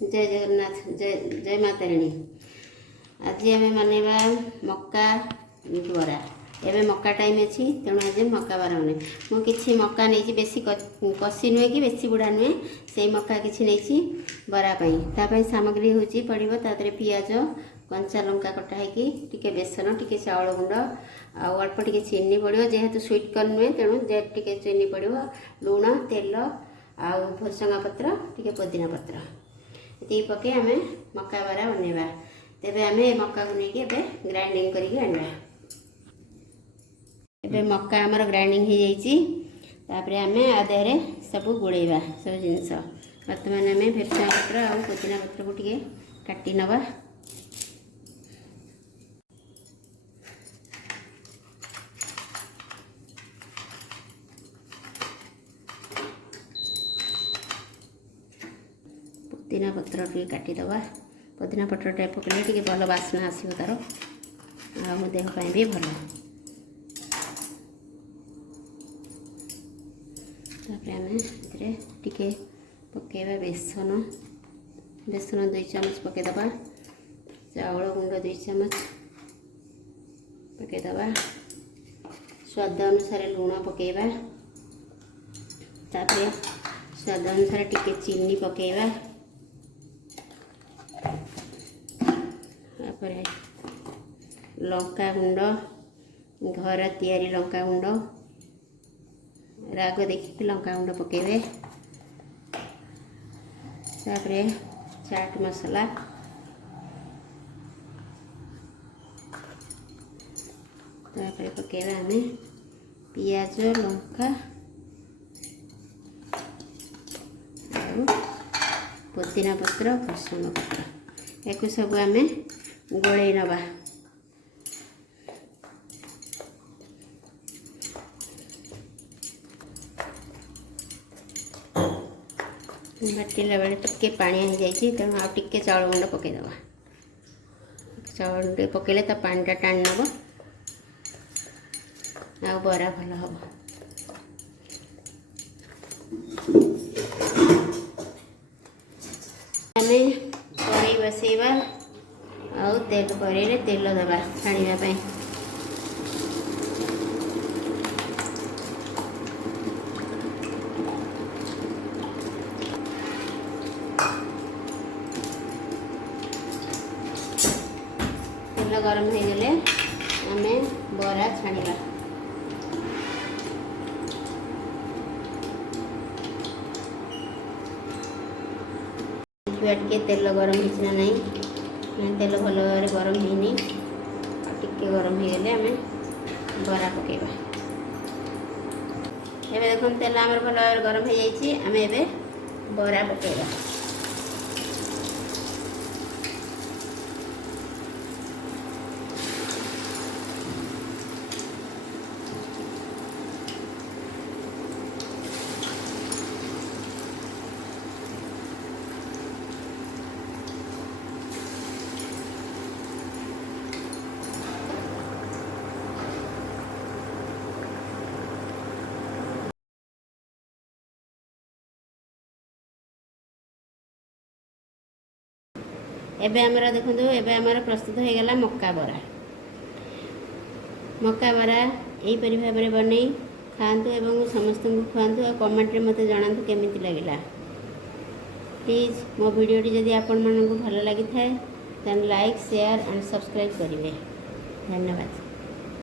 जय जगन्नाथ, जय जय माता रानी। आज आम बनेबा मक्का बरा। एवं मक्का टाइम अच्छी तेणु आज मक्का बरा बने मुझे मक्का नहीं बेसी कषि नुहे कि बेसी बुढ़ा नुहे से मक्का किसी नहीं बरापाई सामग्री हूँ पड़ो तादे पियाज कंचा लंका कटा है बेसन टी चाउल गुंड अल्प टे चीनी पड़ो जेहेतु स्वीट कॉर्न नुहे तेणु टे चीनी पड़ो लुण तेल आउ भुसंगा पत्र टी पुदीना पत्र ये पके आम मक्का बरा बनवा। तेबे आम मक्का को लेकिन ग्राइंडिंग करके आनवा। एबे मक्का आमर ग्राइंडिंग हो जापर आम आदेहरे सब गोड़ेबा सब जिनस बर्तमान आम भुसंगा पत्र आउ पुदीना पत्र को टे काटी नवा। पुदीना पत्र टे काटिदवा। पुदीना पत्र टे पकड़े टे भल बास्ना आसो तार आ देहपाई भी भल। आम टे पकेबा बेसन बेसन 2 चामच पकईदबा। चाउल गुंड 2 चामच पकईदबा। स्वाद अनुसार लुण पकेबा। तापर स्वाद अनुसार टिके चीनी पकेबा। लंका गुंड घर तैयारी लंका गुंड राग देखिए लंका गुंड पकेबे। तापरे चाट मसला तापरे पकेबा आम पियाज लंका पुदीना पत्र भुसंगा पत्र एक सब आम गोलई नवा। बाटिला बेले टिके पानी हो जाए तेणु आ टिके चाउल गुंड पकईदबा। चाउल गुंड पकईले ता पानीटा टाणी नब आ बरा भल हम। आम कड़ई बसैबा आउ तेल कड़े तेल दबा छाणीबा। तेल गरम हो गले आम बरा छाणीबा। टे तेल गरम हो ना तेल भल भाव गरम होनी टे गरम हो गले आम बरा पकेबा। एबे देखो तेल आमर भल भाव गरम हो जाइए आम एबे बरा पकेबा। एबे आमर देखो एबे आमर प्रस्तुत हो गला मक्का बरा। मक्का बरा यहीपरि भाव में बन खातु एवं समस्त को खुआतु और कमेंट रे मते जणातु केमिति लागिला। प्लीज मो वीडियोटी जदि आपण मानकु भल लागि थाए तान लाइक शेयर एंड सब्सक्राइब करिवे। धन्यवाद।